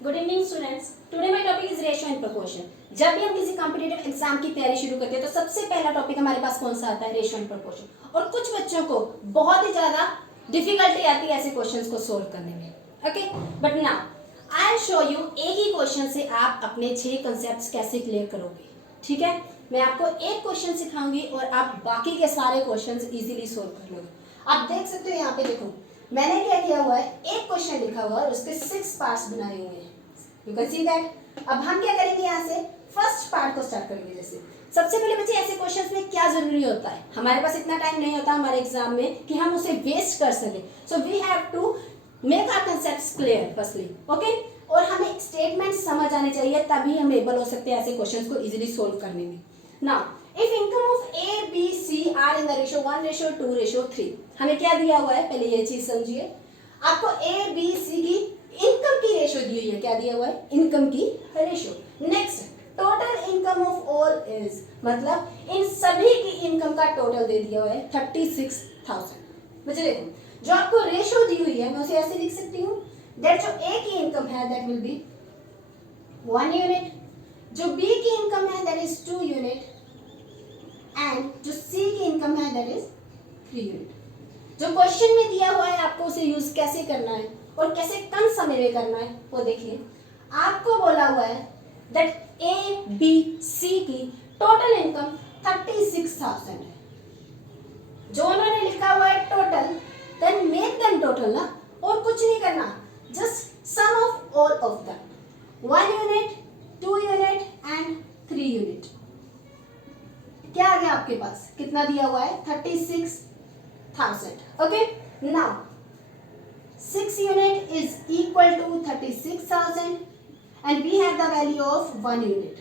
Good evening students. Today my topic is ratio and proportion. जब भी हम किसी कॉम्पिटिटिव एग्जाम की तैयारी शुरू करते हैं तो सबसे पहला टॉपिक हमारे पास कौन सा आता है? Ratio and proportion. और कुछ बच्चों को बहुत ही ज्यादा डिफिकल्टी आती है ऐसे क्वेश्चंस को सोल्व करने में। Okay, but now I show you एक ही क्वेश्चन से आप अपने 6 कंसेप्ट कैसे क्लियर करोगे। ठीक है, मैं आपको एक क्वेश्चन सिखाऊंगी और आप बाकी के सारे क्वेश्चंस इजीली सोल्व कर लोगे। आप देख सकते हो यहाँ पे, देखो मैंने क्या किया हुआ है, एक क्वेश्चन लिखा हुआ है और उसके 6 पार्ट्स बनाए हुए हैं। You can see that. अब हम क्या करेंगे, यहाँ से फर्स्ट पार्ट को स्टार्ट करेंगे। जैसे सबसे पहले बच्चे, ऐसे क्वेश्चंस में क्या जरूरी होता है, हमारे पास इतना टाइम नहीं होता हमारे एग्जाम में कि हम उसे वेस्ट कर सके। So we have to make our concepts clear firstly. Okay, और हमें स्टेटमेंट समझ आने चाहिए, तभी हम एबल हो सकते हैं ऐसे क्वेश्चंस को इजीली सोल्व करने में। Now if income of A B C are in the ratio 1:2:3, हमें क्या दिया हुआ है, पहले ये चीज समझिए। आपको ए बी सी की इनकम की रेशियो दी हुई है, क्या दिया हुआ है, इनकम की ratio. Next, total income of all is, मतलब इन सभी की इनकम का टोटल दे दिया हुआ है 36,000। बच्चे देखो, जो आपको रेशियो दी हुई है मैं उसे ऐसे लिख सकती हूँ, दैट जो ए की इनकम है दैट विल बी 1 यूनिट, जो बी की इनकम है दैट इज 2 यूनिट, एंड जो सी की इनकम है दैट इज 3 यूनिट। जो क्वेश्चन में दिया हुआ है आपको उसे यूज कैसे करना है और कैसे कम समय में करना है वो देखिए। आपको बोला हुआ है दैट ए बी सी की टोटल इनकम 36,000 है। जो उन्होंने लिखा हुआ है total, then make them total ना, और कुछ नहीं करना, just sum of all of them, 1 unit, 2 unit and 3 unit. क्या आ गया आपके पास, कितना दिया हुआ है, 36,000। Okay, now 6 unit is equal to 36,000 and we have the value of 1 unit।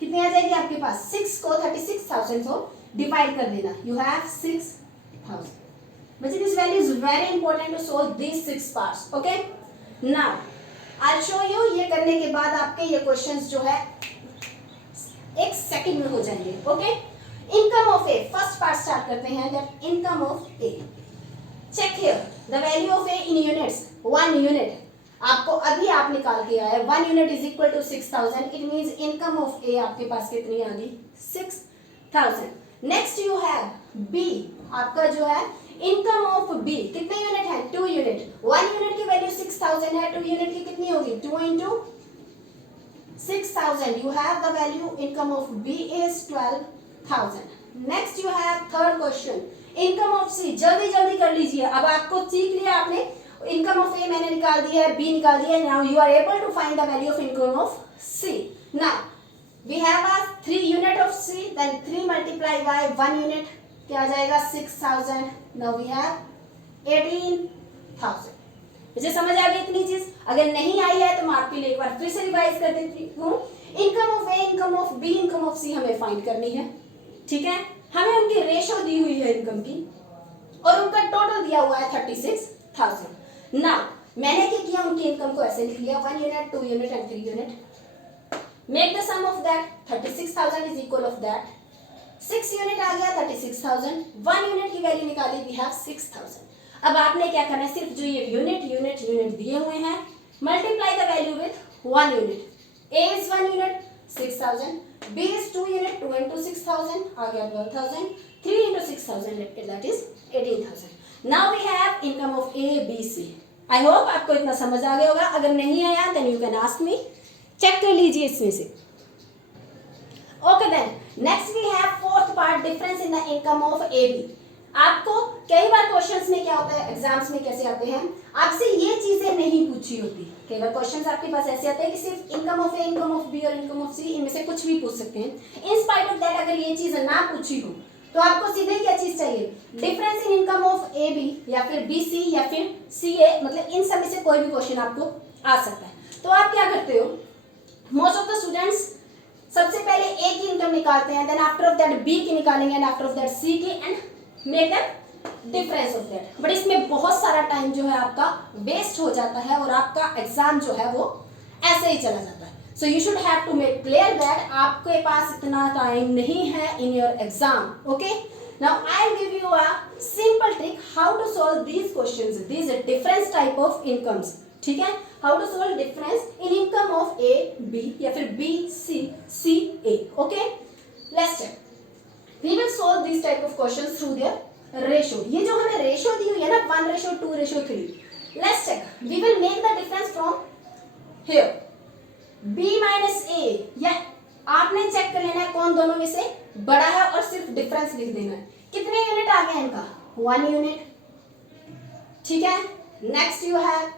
कितनी आ जाएगी आपके पास, 6 को 36,000 को डिवाइड कर देना, you have 6,000। बच्चे this value is very important to solve these 6 parts। okay, now I'll show you। ये करने के बाद आपके ये क्वेश्चंस जो है 1 सेकंड में हो जाएंगे। Okay, income of A, first part start करते हैं, that income of A. Check here the value of A in units, 1 unit आपको अभी आप निकाल के आए, 1 unit is equal to 6,000। It means income of A आपके पास कितनी आ गई, 6,000। नेक्स्ट यू हैव बी, आपका जो है इनकम ऑफ बी, कितने यूनिट है, 2 यूनिट। 1 यूनिट की वैल्यू 6,000 है, 2 यूनिट की कितनी होगी, 2 into 6,000, you have the value income of B is 12,000। next you have third question, income of C। जल्दी जल्दी कर लीजिए, अब आपको सीख लिया आपने, इनकम ऑफ ए मैंने निकाल दिया है, बी निकाल दिया है, now you are able to find the value of income of C. Now we have a 3 unit of C, then 3 multiply by 1 unit, क्या आ जाएगा, 6,000। Now we have 18,000। मुझे समझ आ गई इतनी चीज? अगर नहीं आई है तो मैं आपके लिए एक बार फिर से रिवाइज कर देती हूँ। Income of A, income of B, income of C हमें फाइंड करनी है। ठीक है, हमें उनकी रेशियो दी हुई है इनकम की और उनका टोटल दिया हुआ है 36,000। नाउ मैंने क्या किया, उनकी इनकम को ऐसे लिख लिया, 1 unit, 2 unit and 3 unit. Make the sum of that, 36,000 is equal of that, 6 unit आ गया 36,000, 1 यूनिट की वैल्यू निकाली, वी हैव 6,000। अब आपने क्या करना है, सिर्फ जो ये यूनिट यूनिट यूनिट दिए हुए हैं, multiply the value with 1 unit. A is 1 unit 6,000, B is 2 unit, 2 into 6,000 आ गया 12,000, 3 into 6,000 that is 18,000। Now we have income of A B C. I hope आपको इतना समझ आ गया होगा, अगर नहीं आया then you can ask me, check कर लीजिए इसमें से। Okay, then next we have fourth part, difference in the income of A B. आपको कई बार क्वेश्चंस में क्या होता है, एग्जाम्स में कैसे आते हैं, आपसे ये चीजें नहीं पूछी होती। कई बार क्वेश्चंस आपके पास ऐसे आते हैं कि सिर्फ income of A, income of B और इनकम ऑफ सी, इनमें से कुछ भी पूछ सकते हैं। इन स्पाइट ऑफ दैट अगर ये चीज ना पूछी हो तो आपको सीधे क्या चीज चाहिए, difference in income of A B या फिर बी सी या फिर सी ए, मतलब इन सब में से कोई भी क्वेश्चन आपको आ सकता है। तो आप क्या करते हो, मोस्ट ऑफ द स्टूडेंट्स सबसे पहले ए की इनकम निकालते हैं, then after of that B की निकालेंगे and after of that C की, and make the difference of that. But इसमें बहुत सारा टाइम जो है आपका वेस्ट हो जाता है और आपका एग्जाम जो है वो ऐसे ही चला जाता है। So you should have to make clear that आपके पास इतना टाइम नहीं है in your exam. Okay, now I will give you a simple trick how to solve these questions, these difference type of incomes. ठीक है, how to solve difference in income of A B या फिर B C C A. Okay, let's check. We will solve this type of questions through their ratio. ये जो हमें ratio दी हुई है ना 1:2:3. Let's check. We will make the difference from here b minus a. या आपने चेक कर लेना है कौन दोनों में से बड़ा है और सिर्फ डिफरेंस लिख देना है. कितने यूनिट आ गया इनका? 1 यूनिट. ठीक है, next you have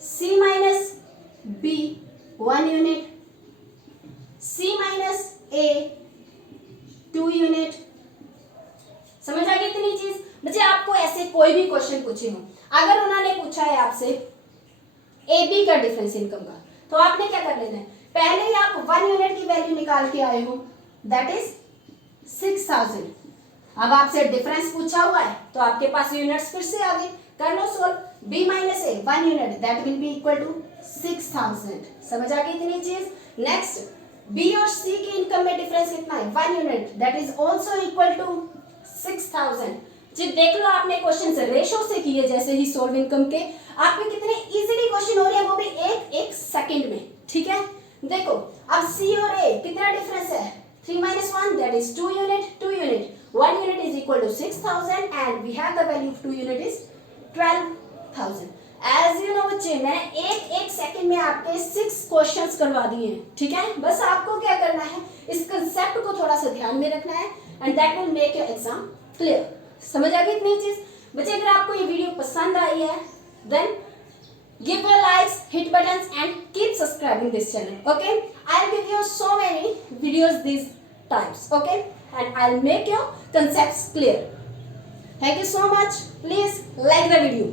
c minus b 1 unit, c minus a 2 unit. समझ आ गई इतनी चीज? बच्चे आपको ऐसे कोई भी क्वेश्चन पूछे हो, अगर उन्होंने पूछा है आपसे ए बी का डिफरेंस इनकम का, तो आपने क्या कर लेना है, पहले ही आप 1 यूनिट की वैल्यू निकाल के आए हो, दैट इज 6000. अब आपसे डिफरेंस पूछा हुआ है तो आपके पास यूनिट्स फिर से आ गए. कर लो solve. b minus A 1 unit, that will be equal to 6000. समझ आ गई इतनी चीज? नेक्स्ट, b और c की इनकम में डिफरेंस कितना है? 1 unit, that is also equal to 6000. जी देख लो, आपने क्वेश्चन से रेशो से किए जैसे ही सोल्व इनकम के, आपके कितने इजीली क्वेश्चन हो रहे हैं, वो भी एक सेकंड में. ठीक है, देखो अब c और a कितना डिफरेंस है? 3 minus 1 that is 2 unit. 2 unit, 1 unit is equal to 6000 and we have the value of 2 unit is 12000. As you know बच्चे, मैंने एक सेकंड में आपके 6 क्वेश्चंस करवा दिए हैं. ठीक है, बस आपको क्या करना है, इस कंसेप्ट को थोड़ा सा ध्यान में रखना है and that will make your exam clear. समझ आ गई इतनी चीज? बच्चे अगर आपको ये वीडियो पसंद आई है then give your likes, hit buttons and keep subscribing this channel. Okay, I'll give you so many videos these times. Okay, and I'll make your concepts clear. Thank you so much. Please like the video.